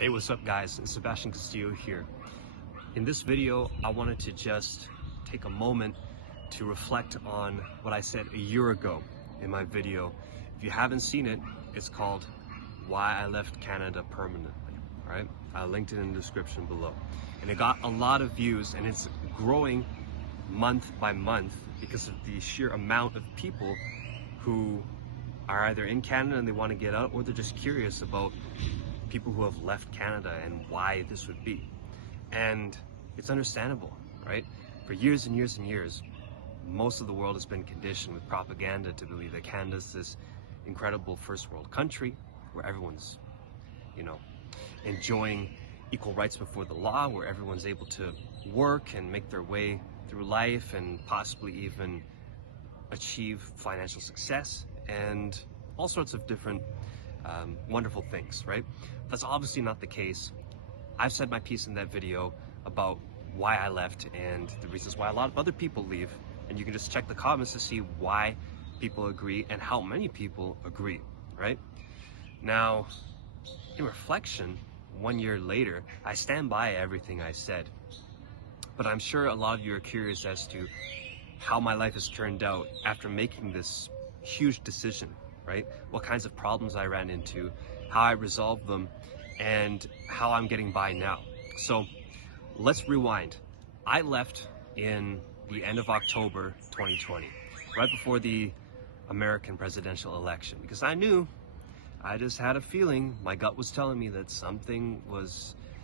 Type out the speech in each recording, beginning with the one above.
Hey, what's up guys? It's Sebastian Castillo here. In this video, I wanted to just take a moment to reflect on what I said a year ago in my video. If you haven't seen it, it's called Why I Left Canada Permanently, right? I linked it in the description below. And it got a lot of views and it's growing month by month because of the sheer amount of people who are either in Canada and they want to get out, or they're just curious about people who have left Canada and why this would be. And it's understandable, right? For years and years and years, most of the world has been conditioned with propaganda to believe that Canada's this incredible first world country where everyone's, enjoying equal rights before the law, where everyone's able to work and make their way through life and possibly even achieve financial success and all sorts of different wonderful things, right? That's obviously not the case. I've said my piece in that video about why I left and the reasons why a lot of other people leave, and you can just check the comments to see why people agree and how many people agree, right? Now, in reflection, 1 year later, I stand by everything I said, but I'm sure a lot of you are curious as to how my life has turned out after making this huge decision, right? What kinds of problems I ran into, how I resolved them, and how I'm getting by now. So let's rewind. I left in the end of October 2020, right before the American presidential election, because I just had a feeling, my gut was telling me that things were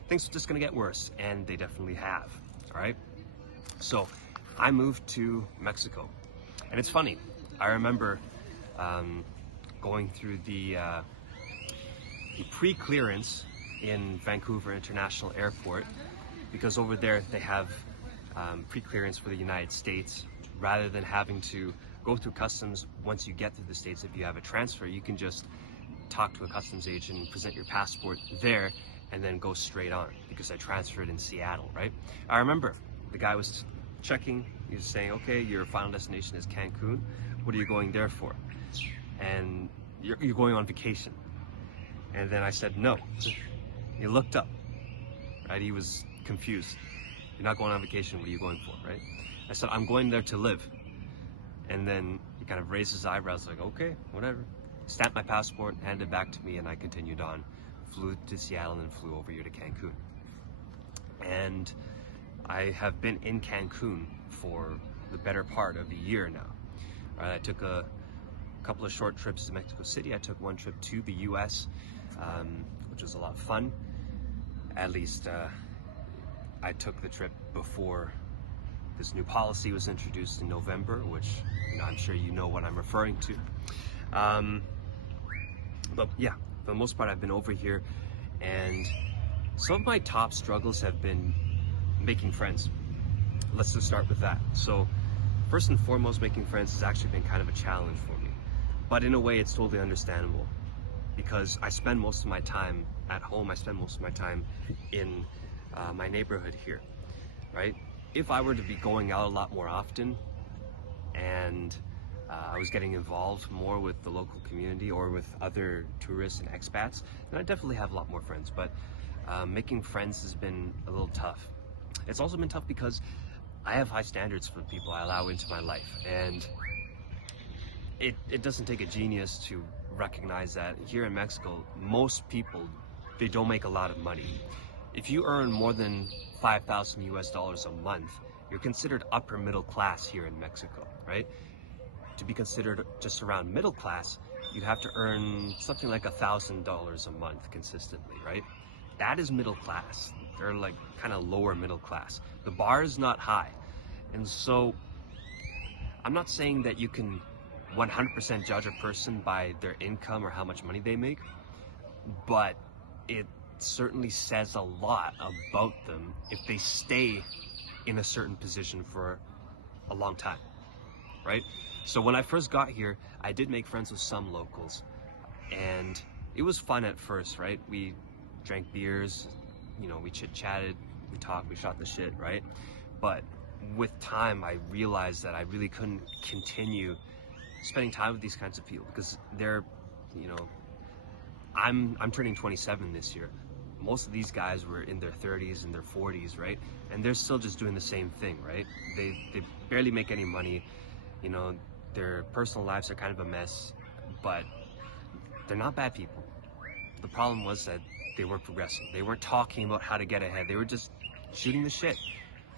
just gonna get worse, and they definitely have, all right? So I moved to Mexico, and it's funny, I remember going through the pre-clearance in Vancouver International Airport, because over there they have pre-clearance for the United States. Rather than having to go through customs once you get to the States, if you have a transfer, you can just talk to a customs agent and present your passport there and then go straight on, because I transferred in Seattle, right? I remember the guy was checking, he was saying, okay, your final destination is Cancun. What are you going there for? And you're going on vacation. And then I said, no. He looked up, right? He was confused. You're not going on vacation, what are you going for, right? I said, I'm going there to live. And then he kind of raised his eyebrows like, okay, whatever. Stamped my passport, handed it back to me, and I continued on. Flew to Seattle and flew over here to Cancun. And I have been in Cancun for the better part of a year now. Right? I took a couple of short trips to Mexico City. I took one trip to the US, which was a lot of fun. At least I took the trip before this new policy was introduced in November, which I'm sure you know what I'm referring to. But yeah, for the most part, I've been over here, and some of my top struggles have been making friends. Let's just start with that. So first and foremost, making friends has actually been kind of a challenge for me, but in a way it's totally understandable, because I spend most of my time at home. I spend most of my time in my neighborhood here, right? If I were to be going out a lot more often and I was getting involved more with the local community or with other tourists and expats, then I definitely have a lot more friends. But making friends has been a little tough. It's also been tough because I have high standards for the people I allow into my life, and it doesn't take a genius to recognize that here in Mexico, most people, they don't make a lot of money. If you earn more than 5,000 US dollars a month, you're considered upper middle class here in Mexico, right? To be considered just around middle class, you'd have to earn something like $1,000 a month consistently, right? That is middle class. They're like kind of lower middle class. The bar is not high. And so I'm not saying that you can 100% judge a person by their income or how much money they make, but it certainly says a lot about them if they stay in a certain position for a long time, right? So when I first got here, I did make friends with some locals, and it was fun at first, right? We drank beers, we chit-chatted, we talked, we shot the shit, right? But with time, I realized that I really couldn't continue spending time with these kinds of people, because they're, I'm turning 27 this year. most of these guys were in their 30s and their 40s, right? And they're still just doing the same thing, right? They barely make any money. You know, their personal lives are kind of a mess, but they're not bad people. The problem was that they weren't progressing. They weren't talking about how to get ahead. They were just shooting the shit.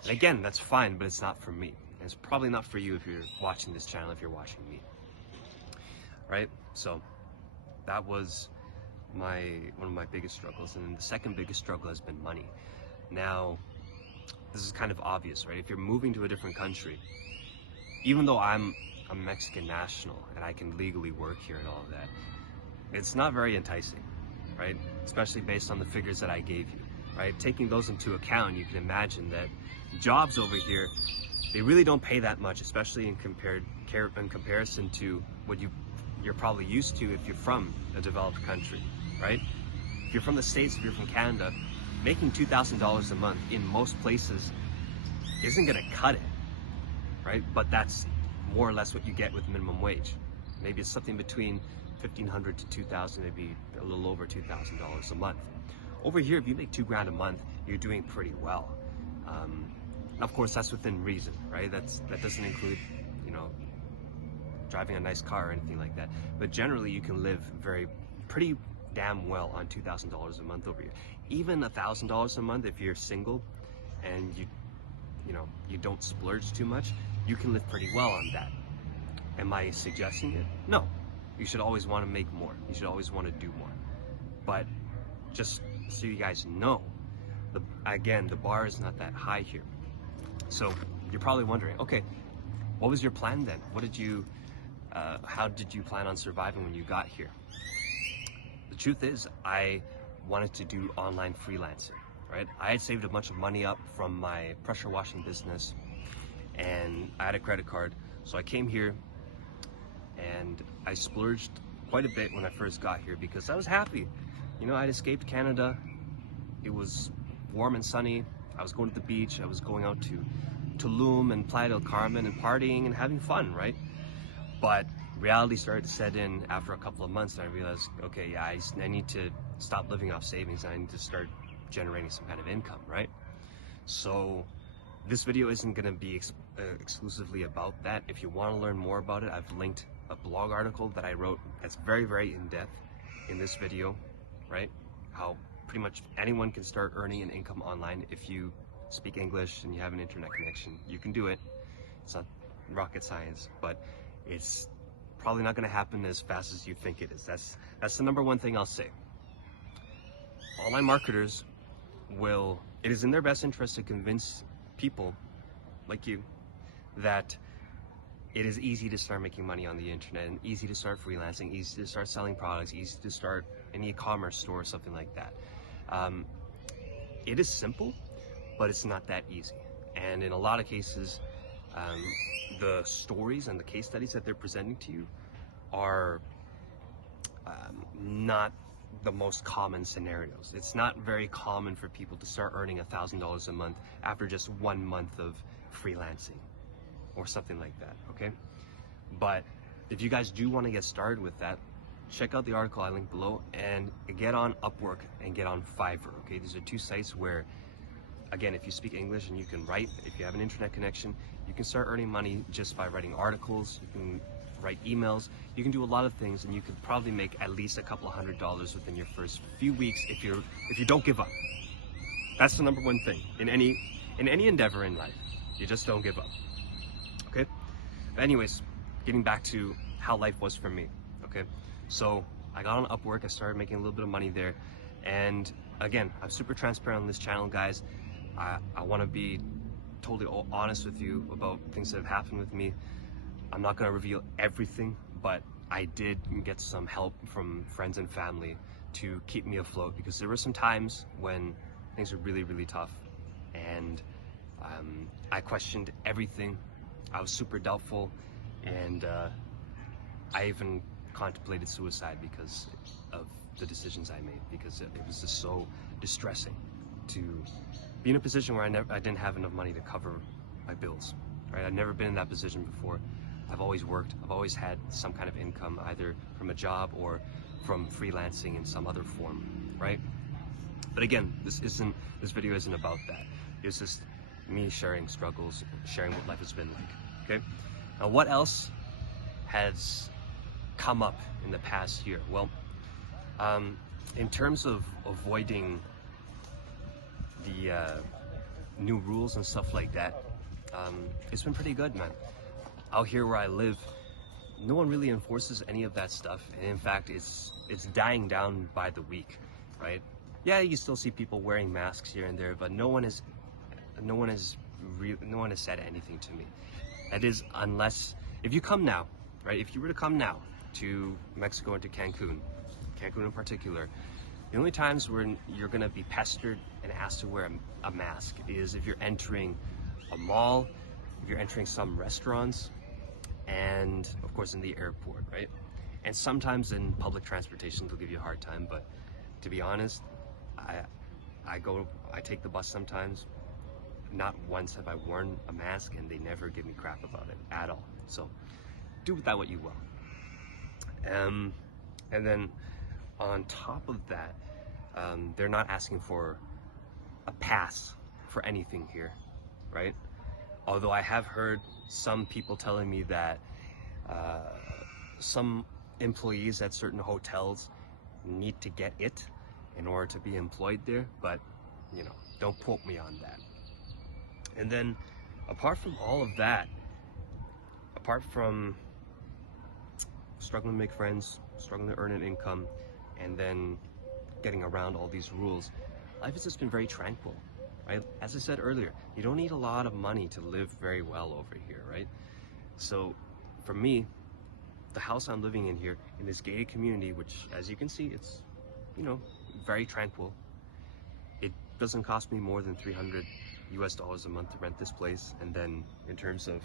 And again, that's fine, but it's not for me. And it's probably not for you if you're watching this channel, if you're watching me. Right? So that was one of my biggest struggles. And then the second biggest struggle has been money. Now, this is kind of obvious, right? If you're moving to a different country, even though I'm a Mexican national and I can legally work here and all of that, it's not very enticing, right? Especially based on the figures that I gave you, right? Taking those into account, you can imagine that jobs over here, they really don't pay that much, especially in comparison to what you're probably used to if you're from a developed country, right? If you're from the States, if you're from Canada, making $2,000 a month in most places isn't gonna cut it, right? But that's more or less what you get with minimum wage. Maybe it's something between $1,500 to $2,000, maybe a little over $2,000 a month. Over here, if you make $2 grand a month, you're doing pretty well. Of course, that's within reason, right? That doesn't include, you know, driving a nice car or anything like that. But generally, you can live pretty damn well on $2,000 a month over here. Even $1,000 a month if you're single and you don't splurge too much, you can live pretty well on that. Am I suggesting it? No. You should always want to make more. You should always want to do more. But just so you guys know, again, the bar is not that high here. So you're probably wondering, okay, what was your plan then? How did you plan on surviving when you got here? The truth is, I wanted to do online freelancing, right? I had saved a bunch of money up from my pressure washing business and I had a credit card. So I came here and I splurged quite a bit when I first got here because I was happy. You know, I'd escaped Canada. It was warm and sunny. I was going to the beach. I was going out to Tulum and Playa del Carmen and partying and having fun, right? But reality started to set in after a couple of months and I realized, okay, yeah, I need to stop living off savings and I need to start generating some kind of income, right? So this video isn't going to be exclusively about that. If you want to learn more about it, I've linked a blog article that I wrote that's very, very in-depth in this video, right? How pretty much anyone can start earning an income online if you speak English and you have an internet connection. You can do it. It's not rocket science, but it's probably not going to happen as fast as you think it is. That's the number one thing I'll say. Online marketers it is in their best interest to convince people like you that it is easy to start making money on the internet and easy to start freelancing, easy to start selling products, easy to start an e-commerce store or something like that. It is simple, but it's not that easy. And in a lot of cases, the stories and the case studies that they're presenting to you are not the most common scenarios. It's not very common for people to start earning $1,000 a month after just 1 month of freelancing or something like that, okay? But if you guys do want to get started with that, check out the article I linked below and get on Upwork and get on Fiverr, okay? These are two sites where, again, if you speak English and you can write, if you have an internet connection, you can start earning money just by writing articles, you can write emails, you can do a lot of things, and you could probably make at least a couple $100s within your first few weeks if you don't give up. That's the number one thing in any endeavor in life. You just don't give up. Okay? But anyways, getting back to how life was for me. Okay? So I got on Upwork, I started making a little bit of money there, and again, I'm super transparent on this channel, guys. I want to be totally honest with you about things that have happened with me. I'm not going to reveal everything, but I did get some help from friends and family to keep me afloat because there were some times when things were really, really tough and I questioned everything. I was super doubtful and I even contemplated suicide because of the decisions I made, because it was just so distressing to be in a position where I didn't have enough money to cover my bills, right? I've never been in that position before. I've always worked, I've always had some kind of income, either from a job or from freelancing in some other form, right? But again, this video isn't about that. It's just me sharing struggles, sharing what life has been like. Okay. Now, what else has come up in the past year? Well, in terms of avoiding the new rules and stuff like that, it's been pretty good, man. Out here where I live, no one really enforces any of that stuff, and in fact, it's dying down by the week, right? Yeah, you still see people wearing masks here and there, but no one has said anything to me. That is, unless if you come now, right? If you were to come now to Mexico and to Cancun in particular, the only times when you're gonna be pestered and asked to wear a mask is if you're entering a mall, if you're entering some restaurants, and of course in the airport, right? And sometimes in public transportation they'll give you a hard time, but to be honest, I take the bus sometimes. Not once have I worn a mask and they never give me crap about it at all. So do with that what you will. And then on top of that, they're not asking for a pass for anything here, right? Although I have heard some people telling me that some employees at certain hotels need to get it in order to be employed there, but you know, don't quote me on that. And then apart from all of that, apart from struggling to make friends, struggling to earn an income, and then getting around all these rules, life has just been very tranquil, right? As I said earlier, you don't need a lot of money to live very well over here, right? So for me, the house I'm living in here, in this gated community, which as you can see, it's, you know, very tranquil. It doesn't cost me more than $300 a month to rent this place. And then in terms of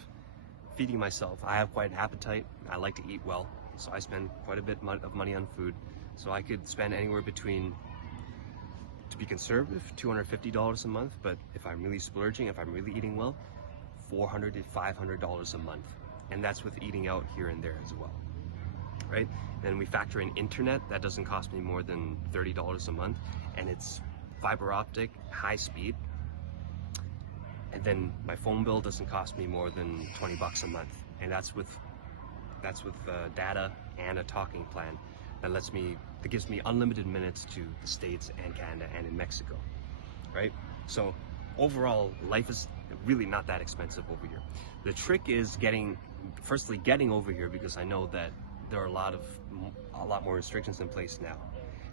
feeding myself, I have quite an appetite. I like to eat well, so I spend quite a bit of money on food. So I could spend anywhere between, to be conservative, $250 a month, but if I'm really splurging, if I'm really eating well, $400 to $500 a month. And that's with eating out here and there as well, right? Then we factor in internet, that doesn't cost me more than $30 a month, and it's fiber optic, high speed. And then my phone bill doesn't cost me more than $20 a month, and that's with data and a talking plan that gives me unlimited minutes to the States and Canada and in Mexico, right? So overall, life is really not that expensive over here. The trick is firstly getting over here, because I know that there are a lot more restrictions in place now,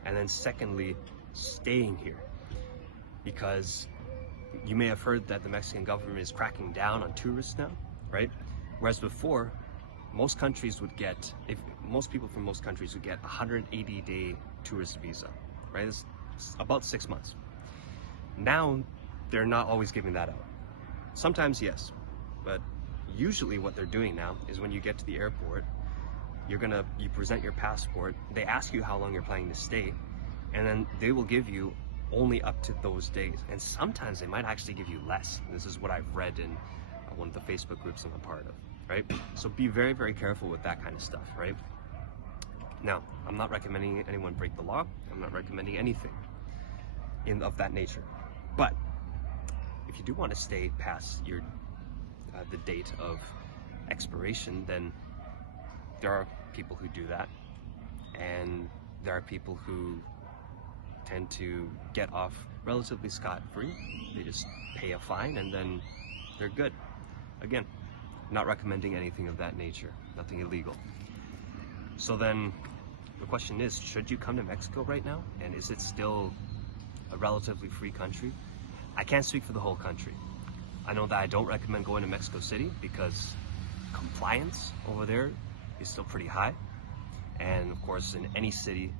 and then secondly, staying here, because you may have heard that the Mexican government is cracking down on tourists now, right? Whereas before, most people from most countries would get a 180-day tourist visa, right? It's about 6 months. Now, they're not always giving that out. Sometimes yes, but usually what they're doing now is when you get to the airport, you present your passport, they ask you how long you're planning to stay, and then they will give you only up to those days. And sometimes they might actually give you less. This is what I've read in one of the Facebook groups I'm a part of, right? So be very, very careful with that kind of stuff, right? Now, I'm not recommending anyone break the law. I'm not recommending anything of that nature. But if you do want to stay past the date of expiration, then there are people who do that, and there are people who tend to get off relatively scot-free. They just pay a fine and then they're good. Again, not recommending anything of that nature, nothing illegal. So then the question is, should you come to Mexico right now? And is it still a relatively free country? I can't speak for the whole country. I know that I don't recommend going to Mexico City because compliance over there is still pretty high. And of course, in any city,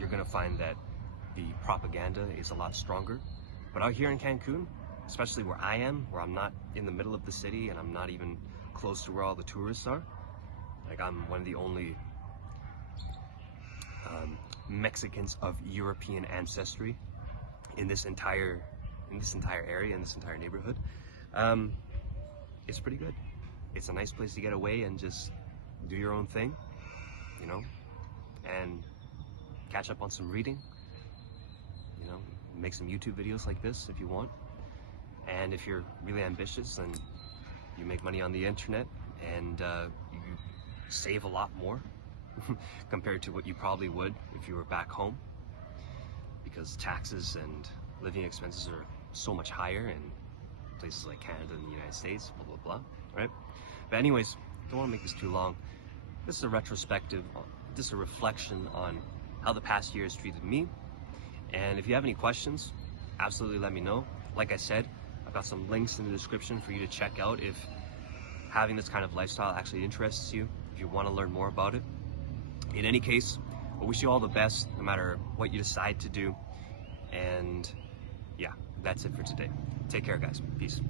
you're gonna find that the propaganda is a lot stronger. But out here in Cancun, especially where I am, where I'm not in the middle of the city and I'm not even close to where all the tourists are, like I'm one of the only Mexicans of European ancestry in this entire area, in this entire neighborhood. It's pretty good. It's a nice place to get away and just do your own thing, and catch up on some reading, make some YouTube videos like this if you want. And if you're really ambitious and you make money on the internet and you save a lot more compared to what you probably would if you were back home, because taxes and living expenses are so much higher in places like Canada and the United States, blah, blah, blah, right? But anyways, don't want to make this too long. This is a retrospective, just a reflection on how the past year has treated me. And if you have any questions, absolutely let me know. Like I said, I've got some links in the description for you to check out if having this kind of lifestyle actually interests you, if you want to learn more about it. In any case, I wish you all the best, no matter what you decide to do. And yeah, that's it for today. Take care, guys. Peace.